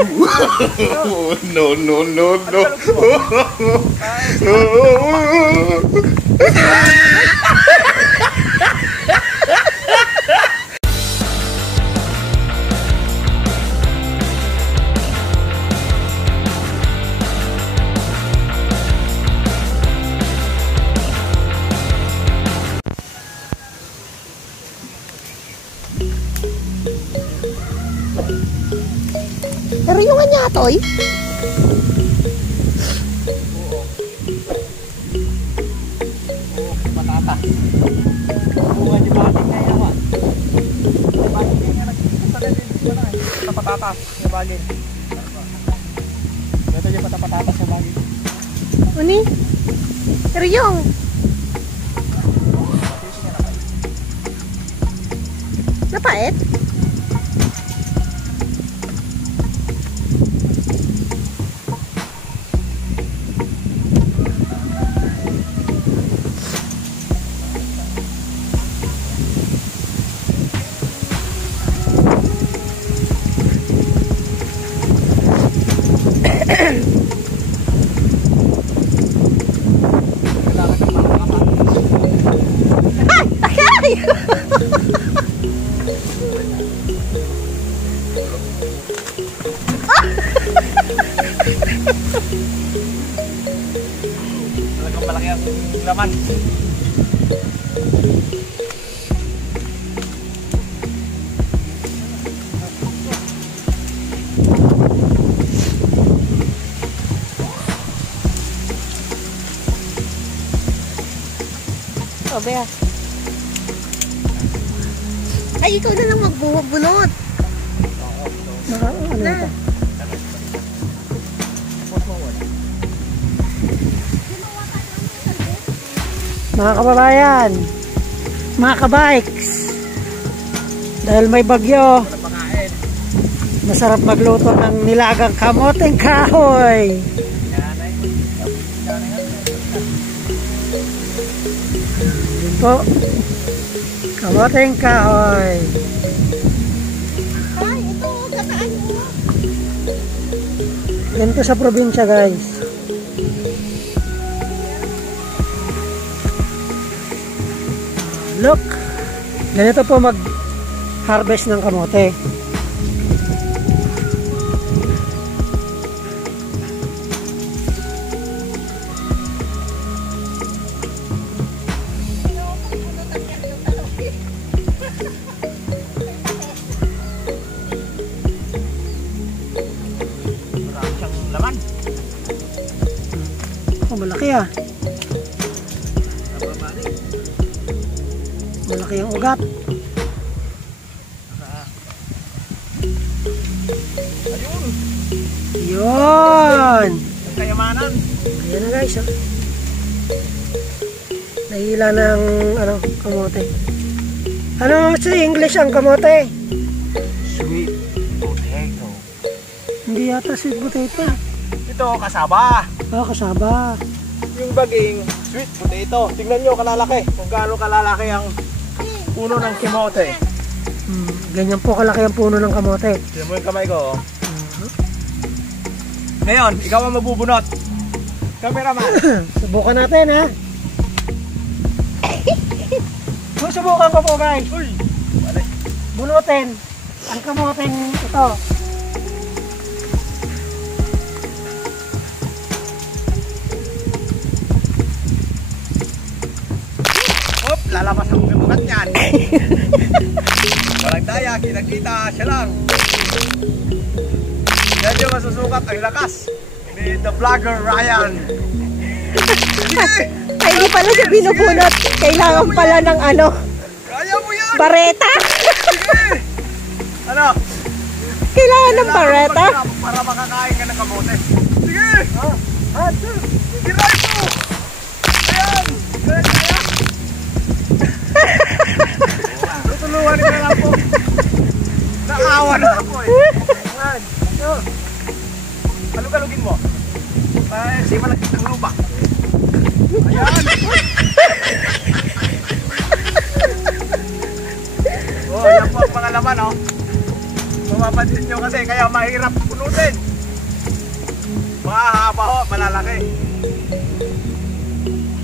No, no, no, no. Pero yung nga toy. Patata. Buwan di bating na yaman. Bating nga nagpunta na din dito na. Patatas sa bagin. Ito yung patatas sa bagin. Uni? Pero yung napait? Talagang malaki ang laman. O, Bea. Ay, ikaw na lang magbunot. Na. Mga kababayan, mga kabikes, dahil may bagyo, masarap magluto ng nilagang kamoteng kahoy. Yun po, kamoteng kahoy. Ay, ito, gataan mo. Ganito sa probinsya, guys. Look, ganito po mag-harvest ng kamote. Marami siyang laman. Oh, malaki ah. Malaki ang ugat. Ayun. Yun. Ang kayamanan. Ayan na guys. Oh. Nahila ng ano, kamote. Ano sa English ang kamote? Sweet potato. Hindi yata sweet potato. Ito, kasaba. Ah, kasaba. Yung baging sweet potato. Tingnan nyo kalalaki. Kung gaano kalalaki ang puno ng kamote. Ganyan po kalaki ang puno ng kamote. Tignan mo yung kamay ko. Ngayon, ikaw ang mabubunot. Cameraman. Subukan natin ha. Susubukan ko po guys. Uy! Balik. Bunutin ang kamoteng ito. Hop! Lalabas ang bukat niyan. Walang daya, kinakita siya lang. Yan yung masusukat ang lakas ni the vlogger Ryan. Ay, hindi pala siya binubunot. Kailangan pala ng ano, Kaya mo yan! bareta. Sige! Ano? Kailangan ng bareta. Para makakain ka ng kamote. Sige! Tiray mo! Ayan! Kaya kaya! Tutulungan nyo lang po. Naawa na ako eh. Ayan. Alug-alugin mo. Ay, si malagkit ng lupa. Ayan! Oh, yan po ang mga laman, oh. Pansin nyo kasi kaya mahirap punutin. Mahaba ho, malalaki.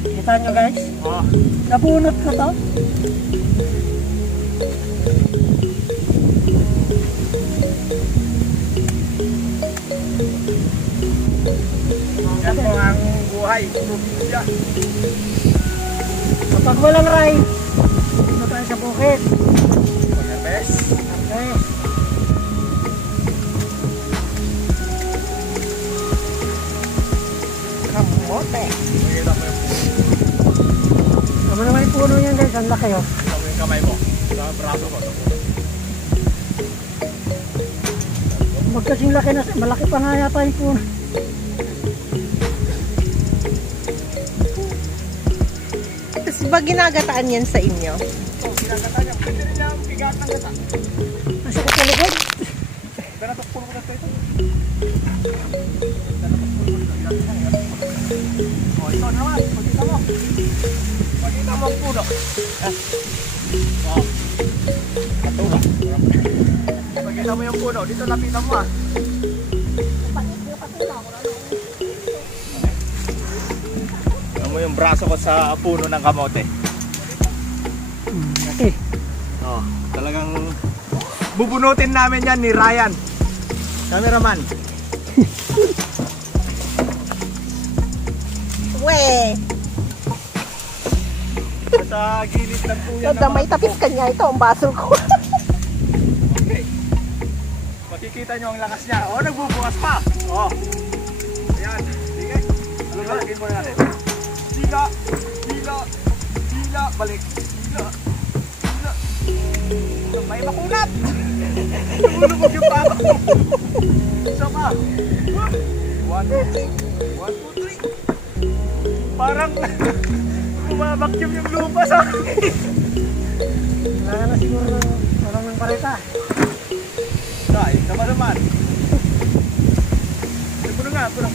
Kita nyo guys? Oh. Nabunot ko to. Yan po ang buhay, probinsya. Kapag walang ride, dito tayo sa bukid. Yes. Okay. Kamote. Makikita mo yung Naman naman yung puno yan guys, ang laki oh. Kita mo yung kamay mo sa braso ko. Magkasing laki na, malaki pa nga yata yung puno. Tapos ba ginagataan yan sa inyo? So, sinagata niya. Pwede rin niya ang bigat ng gata. Nasa ko sa likod. Danatok puno ko na ito. Danatok puno ko na ito. O, ito naman. Pagkita mo. Pagkita mo ang puno. O. Katuba. Pagkita mo yung puno. Dito lapitan mo ah. Ano mo yung braso ko sa puno ng kamote? Okay. Oh, talagang bubunutin namin yan ni Ryan. Cameraman. We! Sa gilid lang po yan. Damay tapis kanya ito, ang baso ko. Okay. Makikita nyo ang lakas niya. Oh, nagbubukas pa. Oh. Ayan. Sige. Lalagin mo na natin. Hila. Hila. Hila. Balik. Hila. Hila. May makunat. Lumulubog yung pako. Isa pa. 1, 2, 3. 1, 2, 3. Parang bumabakyum yung lupa sa akin. Kailangan na siguro parang ng pareta. Dahil naman. Puno nga, puno.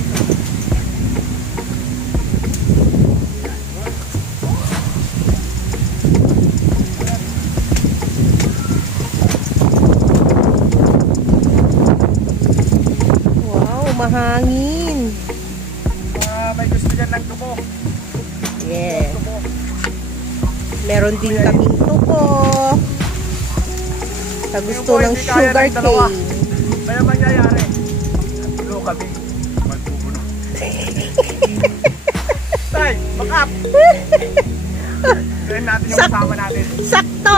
Wow, mahangin. May gusto dyan ng tubo. Yeah. Tubo. Meron din kaming tuko. Sa gusto ng Hindi kaya sugar ng dalawa. cane. Kaya mangyayari. Tulo kami. Magpupuno. Tay, back up! Gawin natin yung kasama natin. Sakto!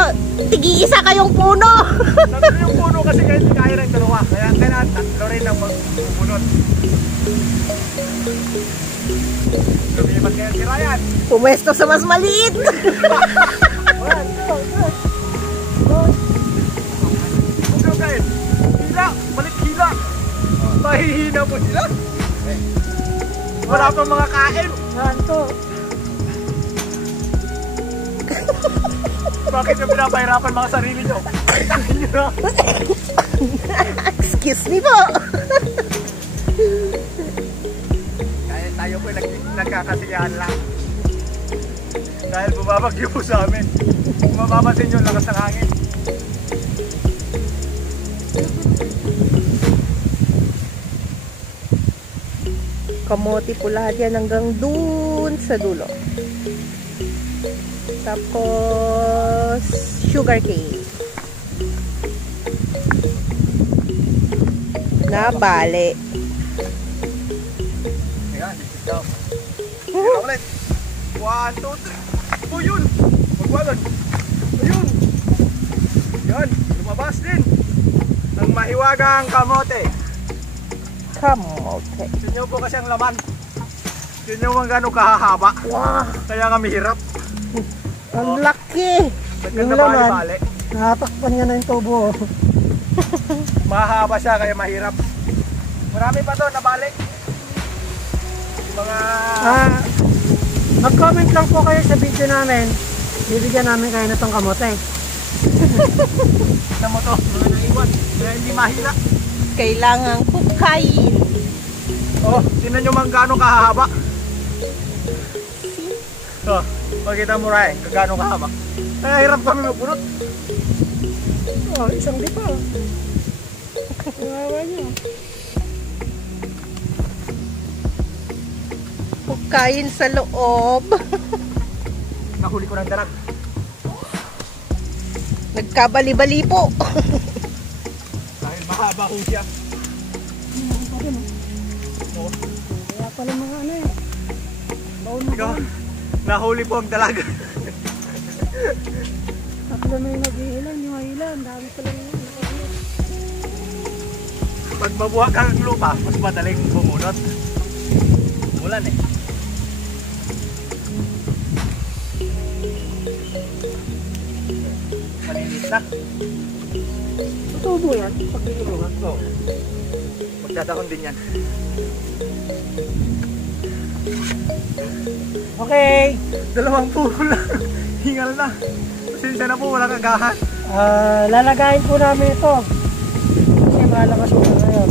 Tigi-isa kayong puno! Tatlo yung puno kasi kayo hindi kaya ng dalawa. Kaya kailangan tatlo rin ang magpupunot. Lumipat kayo si Ryan. Pumwesto sa mas maliit! Huwag kayo. Hila! Balik hila! Mahihina po sila. Wala pang mga kain. Ganto. Bakit yung pinapahirapan mga sarili nyo? Itakin nyo na. Excuse me po! Kaya tayo po nagkakasiyahan lang. Dahil bumabagyo po sa amin. Kung mapapansin nyo, lakas ng hangin. Kamote po lahat yan hanggang dun sa dulo. Tapos sugar cane. Na bale. Ayan, sit down. Tira ulit. 1, 2, 3. Oh, yun. Magwalan. Ayun. Yan, lumabas din. Ang mahiwagang kamote. Kamote. Tignan po kasi ang laman. Tignan mo gano'ng kahahaba. Wow! Kaya kami hirap. Ang laki! Yung Nagkanda laman. bali-bali. Nakatakpan niya na yung tubo. Mahaba siya kaya mahirap. Marami pa to nabalik. Mga Mag-comment lang po kayo sa video namin. Bibigyan namin kayo na itong kamote. na mo to, mga naiwan. Kaya hindi mahila. Kailangang hukayin. Oh, tingnan nyo man gano'ng kahahaba. Oh, makita mo Ryan, gano'ng kahaba. Kaya hirap kami magpunot. Oh, isang di pa. Kawawa niyo. Hukayin sa loob. Nahuli ko ng dalag. Nagkabali-bali po. Dahil mahaba ho siya. Meron pa rin, Oo. Kaya pala mga ano eh. Baon mo Ikaw, ba? nahuli po ang dalag. Tatlo na yung nag-iilan, yung ilan. Dami pala yung nakahulog. Pag mabuhag ang lupa, mas madaling bumunot. Ulan eh. Malinis na. Tutubo yan, pag dinulungan. Oo. Magdadahon din yan. Okay. Dalawang puro lang. Hingal na. Pasensya na po, walang agahan. Lalagayin po namin ito. Kasi malakas po ngayon.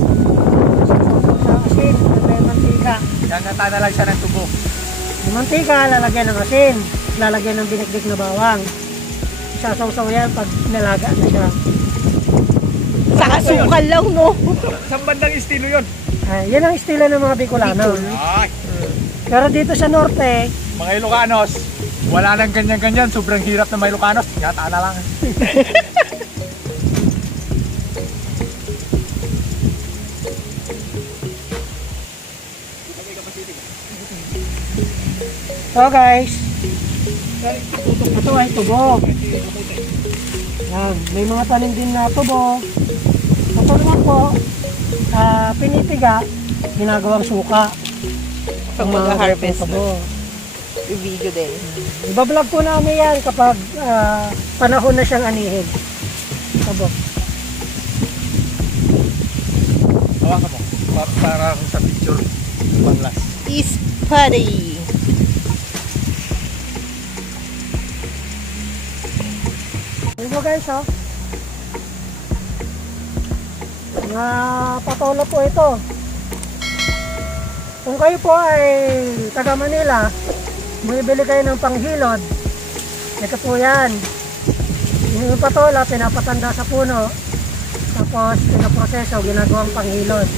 Sa asin, may mantika. Gangata na lang siya ng tubo. Yung mantika, lalagyan ng asin. Lalagyan ng binikdik na bawang. Sasawsaw yan pag nalaga na siya. Saka sukal lang, no? Saan bandang estilo yun? Yan ang estilo ng mga Bicolano. Ay, Pero dito sa norte, mga Ilocanos, wala nang ganyan-ganyan. Sobrang hirap na mga Ilocanos. Yata na lang. so guys, ito ay tubo. Yan, may mga tanim din na tubo. Ito naman po, pinipiga, ginagawang suka. Pag mag-harvest tubo. i-video din. Ibablog po namin yan kapag panahon na siyang anihin. Tubo. Hawakan mo. Para sa picture. Panglas. Ispari. Ito guys, oh. Mga patola po ito. Kung kayo po ay taga Manila, bumibili kayo ng panghilod. Ito po yan. Yung patola, pinapatanda sa puno. Tapos, pinaproseso, ginagawang panghilod.